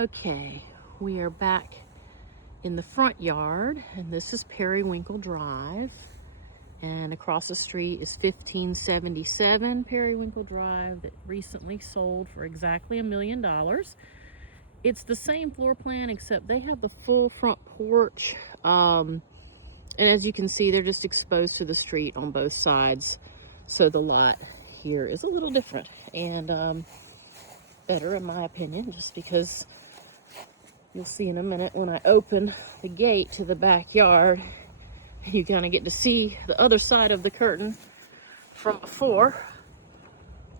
Okay, we are back in the front yard, and this is Periwinkle Drive. And across the street is 1577 Periwinkle Drive that recently sold for exactly $1 million. It's the same floor plan, except they have the full front porch. And as you can see, they're just exposed to the street on both sides. So the lot here is a little different and better in my opinion, just because you'll see in a minute when I open the gate to the backyard, you kind of get to see the other side of the curtain from before.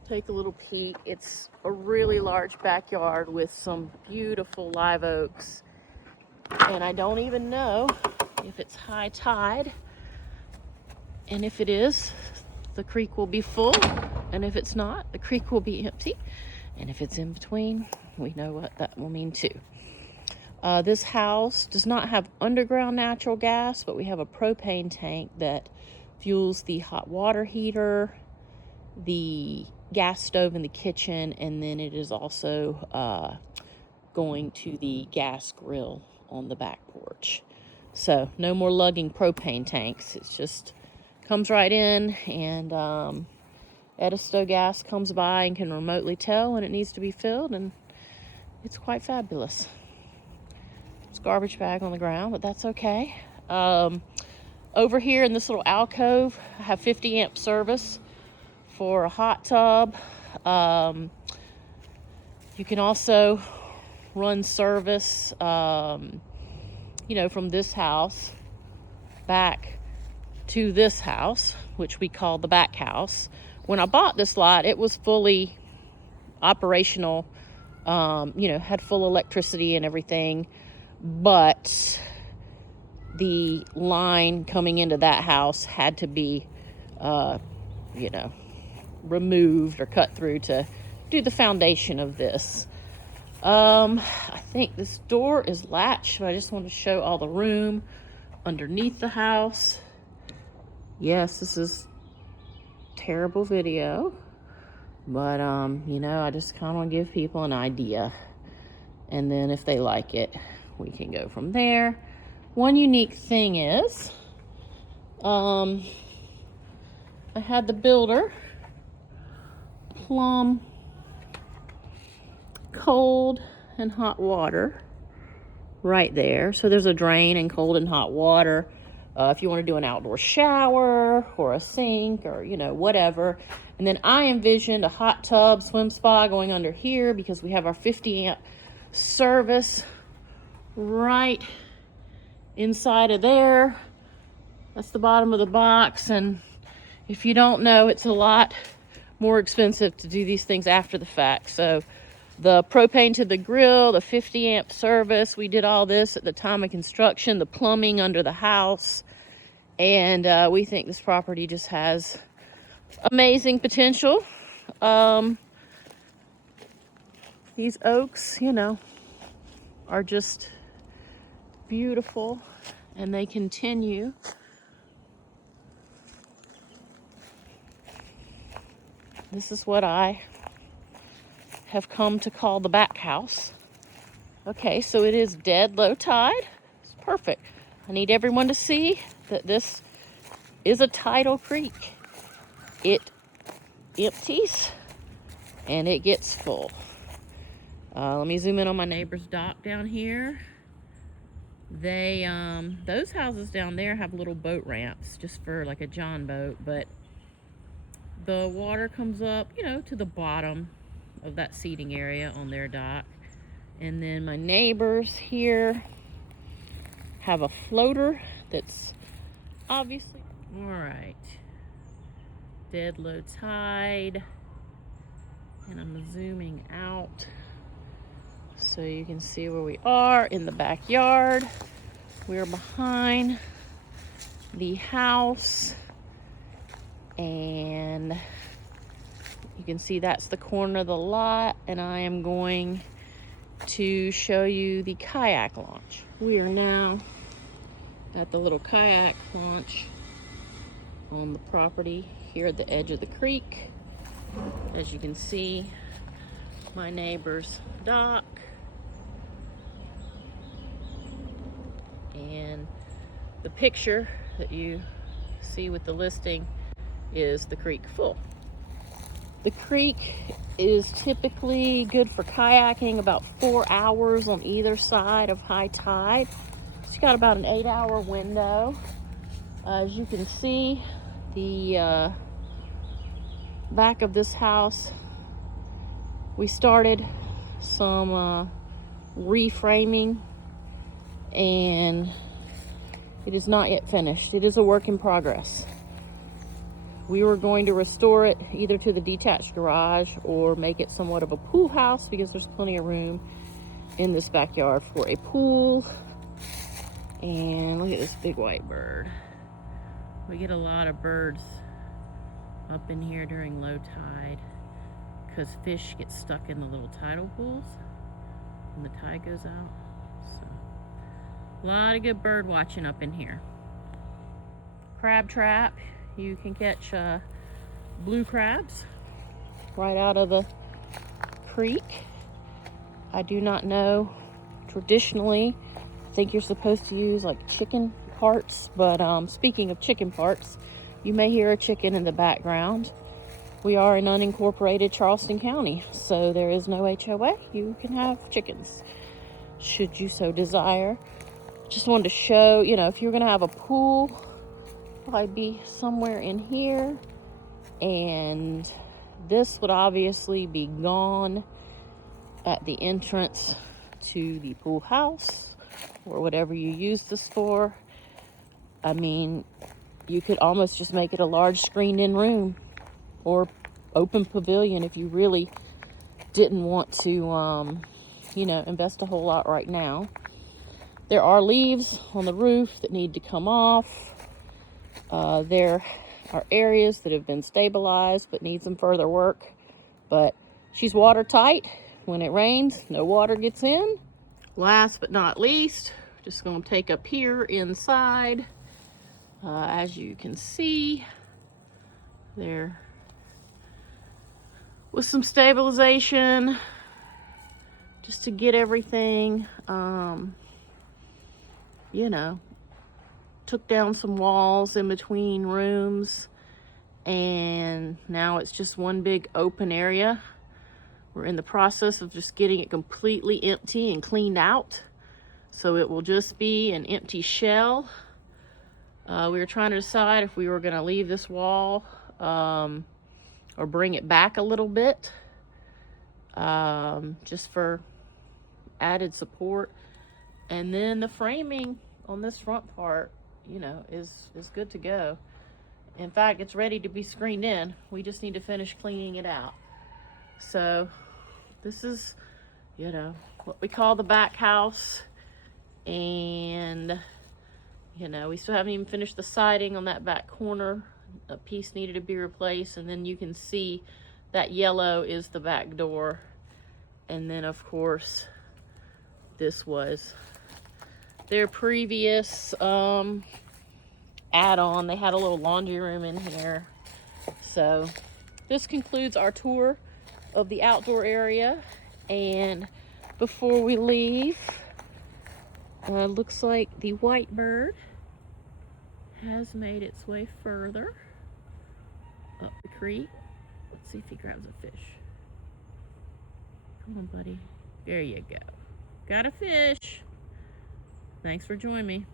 Take a little peek. It's a really large backyard with some beautiful live oaks. And I don't even know if it's high tide. And if it is, the creek will be full. And if it's not, the creek will be empty. And if it's in between, we know what that will mean too. This house does not have underground natural gas, but we have a propane tank that fuels the hot water heater, the gas stove in the kitchen, and then it is also going to the gas grill on the back porch. So no more lugging propane tanks. It's just comes right in, and Edisto Gas comes by and can remotely tell when it needs to be filled, and it's quite fabulous. It's a garbage bag on the ground, but that's okay. Over here in this little alcove, I have 50 amp service for a hot tub. You can also run service, from this house back to this house, which we call the back house. When I bought this lot, it was fully operational, had full electricity and everything. But the line coming into that house had to be, removed or cut through to do the foundation of this. I think this door is latched, but I just want to show all the room underneath the house. Yes, this is terrible video, but, I just kind of want to give people an idea. And then if they like it, we can go from there. One unique thing is, I had the builder plumb cold and hot water right there. So there's a drain and cold and hot water. If you want to do an outdoor shower or a sink or, whatever. And then I envisioned a hot tub, swim spa going under here because we have our 50 amp service right inside of there. That's the bottom of the box, and if you don't know, it's a lot more expensive to do these things after the fact. So the propane to the grill, the 50 amp service, we did all this at the time of construction, the plumbing under the house, and we think this property just has amazing potential. These oaks, are just beautiful, and they continue. This is what I have come to call the back house. Okay, so it is dead low tide. It's perfect. I need everyone to see that this is a tidal creek. It empties and it gets full. Let me zoom in on my neighbor's dock down here. They, those houses down there have little boat ramps just for like a John boat, but the water comes up, to the bottom of that seating area on their dock. And then my neighbors here have a floater that's obviously, all right, dead low tide. And I'm zooming out so you can see where we are in the backyard. We're behind the house, and you can see that's the corner of the lot, and I am going to show you the kayak launch. We are now at the little kayak launch on the property here at the edge of the creek. As you can see, my neighbor's dock The picture that you see with the listing is the creek full. The creek is typically good for kayaking about 4 hours on either side of high tide. It's got about an 8-hour window. As you can see, the back of this house, we started some reframing, and it is not yet finished. It is a work in progress. We were going to restore it either to the detached garage or make it somewhat of a pool house, because there's plenty of room in this backyard for a pool. And look at this big white bird. We get a lot of birds up in here during low tide because fish get stuck in the little tidal pools when the tide goes out. So a lot of good bird watching up in here. Crab trap. You can catch blue crabs right out of the creek. I do not know. Traditionally, I think you're supposed to use like chicken parts, but speaking of chicken parts, you may hear a chicken in the background. We are in unincorporated Charleston County, so there is no HOA. You can have chickens, should you so desire. Just wanted to show, if you're going to have a pool, I'd be somewhere in here, and this would obviously be gone at the entrance to the pool house or whatever you use this for. I mean, you could almost just make it a large screened-in room or open pavilion if you really didn't want to, invest a whole lot right now. There are leaves on the roof that need to come off. There are areas that have been stabilized but need some further work. But she's watertight. When it rains, no water gets in. Last but not least, just going to take up here inside. As you can see, there was some stabilization just to get everything, took down some walls in between rooms, and now it's just one big open area. We're in the process of just getting it completely empty and cleaned out, so it will just be an empty shell. We were trying to decide if we were going to leave this wall or bring it back a little bit, just for added support. And then the framing on this front part, is good to go. In fact, it's ready to be screened in. We just need to finish cleaning it out. So this is, what we call the back house. And, we still haven't even finished the siding on that back corner. A piece needed to be replaced. And then you can see that yellow is the back door. And then, of course, this was their previous add-on. They had a little laundry room in here. So this concludes our tour of the outdoor area. And before we leave, looks like the white bird has made its way further up the creek. Let's see if he grabs a fish. Come on, buddy. There you go. Got a fish. Thanks for joining me.